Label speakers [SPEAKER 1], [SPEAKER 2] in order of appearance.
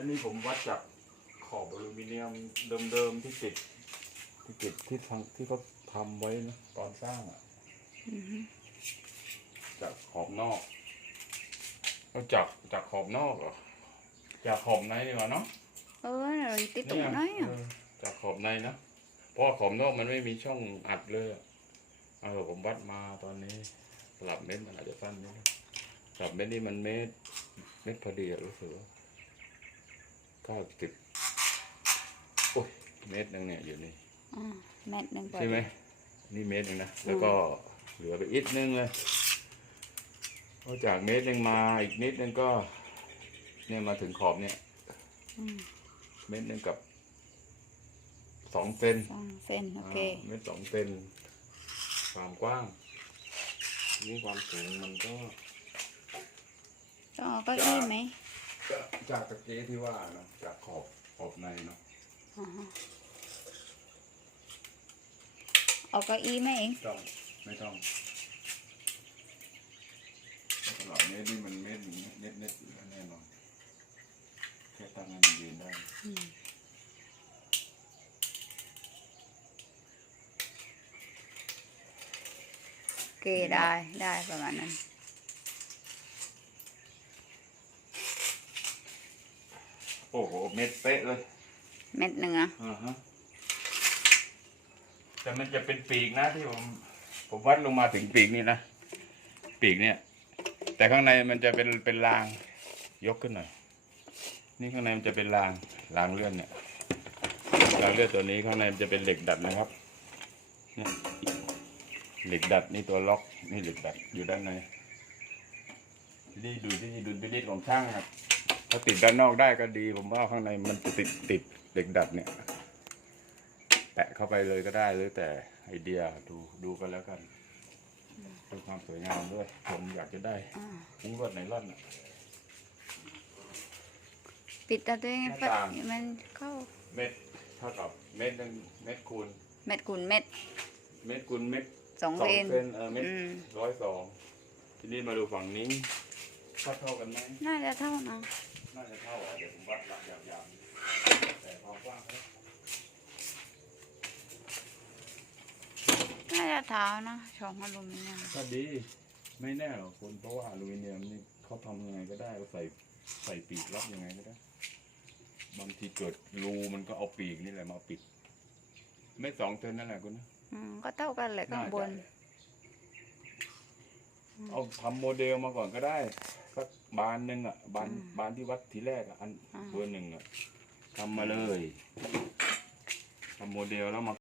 [SPEAKER 1] อันนี้ผมวัดจากขอบอลูมิเนียมเดิมๆที่ติดที่ติดที่ทางที่เขาทำไว้นะตอนสร้างอะ
[SPEAKER 2] อือฮึ
[SPEAKER 1] จากขอบนอกเอาจากจากขอบนอกเหรอจากขอบในดีกว่าเนาะ
[SPEAKER 2] เออเราติดตรงไหนอะ
[SPEAKER 1] เออจากขอบในนะ เพราะว่าขอบนอกมันไม่มีช่องอัดเลยอะเออผมวัดมาตอนนี้สลับเม็ดมันอาจจะสั้นนิดนึงสลับเม็ดนี่มันเม็ดเม็ดพอดีอะรู้สึกว่า เก้าสิบโอ้ยเม็ดหนึงเนี่ยอยู่นี่
[SPEAKER 2] อ่าแมทหนึ่งพอ
[SPEAKER 1] ใช่ไหม
[SPEAKER 2] ดี
[SPEAKER 1] นี่เม็ดหนึงนะ แล้วก็เหลือไปอีกนึงเลยพอจากเม็ดหนึงมาอีกนิดนึงก็ เนี่ยมาถึงขอบเนี่ย
[SPEAKER 2] อืม
[SPEAKER 1] เม็ดหนึงกับสองเซน
[SPEAKER 2] สองเส้นโอเคา
[SPEAKER 1] เม็ดสองเซนความกว้างนี่ความสูงมันก็
[SPEAKER 2] ต้องเอาเก้าอี้ไหม
[SPEAKER 1] ก็จากตะเกียที่ว่าเนอะจากขอบขอบในเนาะ
[SPEAKER 2] อ่าฮะเอาเก้าอี้ไหมเอง
[SPEAKER 1] ต้องไม่ต้องตลอดเม็ดนี่มันเม็ดอย่างเงี้ยเน็ตเน็ตอยู่แล้วแน่นอนแค่ตั้งให้มันยืนได้
[SPEAKER 2] อืมโอเคได้ได้ประมาณนั้น
[SPEAKER 1] โอ้โห เม็ดเป๊ะเลย
[SPEAKER 2] เม็ดหนึ่งอะ
[SPEAKER 1] อ่าฮะแต่มันจะเป็นปีกนะที่ผม ผมวัดลงมาถึงปีกนี่นะ ปีกเนี่ย แต่ข้างในมันจะเป็นเป็นราง ยกขึ้นหน่อย นี่ข้างในมันจะเป็นรางรางเลื่อนเนี่ยรางเลื่อนตัวนี้ข้างในมันจะเป็นเหล็กดัดนะครับเนี่ยเหล็กดัดนี่ตัวล็อกนี่เหล็กดัดอยู่ด้านในนี่ดูที่ดุลพินิจของช่างครับ ถ้าติดด้านนอกได้ก็ดี ผมว่าข้างในมันจะติดติดเหล็กดัดเนี่ย แปะเข้าไปเลยก็ได้หรือแต่ไอเดียดูดูกันแล้วกันเพื่อความสวยงามด้วย ผมอยากจะได้
[SPEAKER 2] อ่า
[SPEAKER 1] มุ้งลวดไนล่อนน่ะ
[SPEAKER 2] ปิดตาตัวเอง
[SPEAKER 1] หน้า
[SPEAKER 2] ปัด
[SPEAKER 1] ต่าง
[SPEAKER 2] มันเข้า
[SPEAKER 1] เม็ดเท่ากับเม็ดหนึงเม็ดคูณ
[SPEAKER 2] เม็ดคูณเม็ด
[SPEAKER 1] เม็ดคูณเม็ด
[SPEAKER 2] สอง
[SPEAKER 1] สอง
[SPEAKER 2] เซน
[SPEAKER 1] เซนเออเม็ด
[SPEAKER 2] อืม
[SPEAKER 1] ร้อยสองทีนี้มาดูฝั่งนี้เท่าเท่ากันไหม
[SPEAKER 2] น่าจะเท่านะ
[SPEAKER 1] น่าจะเท่าอะเดี๋ยวผมวัดหลักยาวๆแต่ความกว้างเขา
[SPEAKER 2] น่าจะเท่านะช่องอลูมิเนียม
[SPEAKER 1] ก็ดี ไม่แน่หรอกคุณเพราะว่าอลูมิเนียมนี่เขาทำยังไงก็ได้เขาใส่ใส่ปีกล็อกยังไงก็ได้ บางทีเกิดรูมันก็เอาปีกนี่แหละมาปิด ไม่สองเซนนั่นแหละคุณนะ
[SPEAKER 2] อืมก็เท่ากันเลยข้างบน
[SPEAKER 1] เอาทำโมเดลมาก่อนก็ได้สักบานหนึ่งอะบาน
[SPEAKER 2] อืม
[SPEAKER 1] บานที่วัดทีแรกอะอัน
[SPEAKER 2] อ่า
[SPEAKER 1] เบอร์หนึ่งอะทำมาเลยทำโมเดลแล้วมา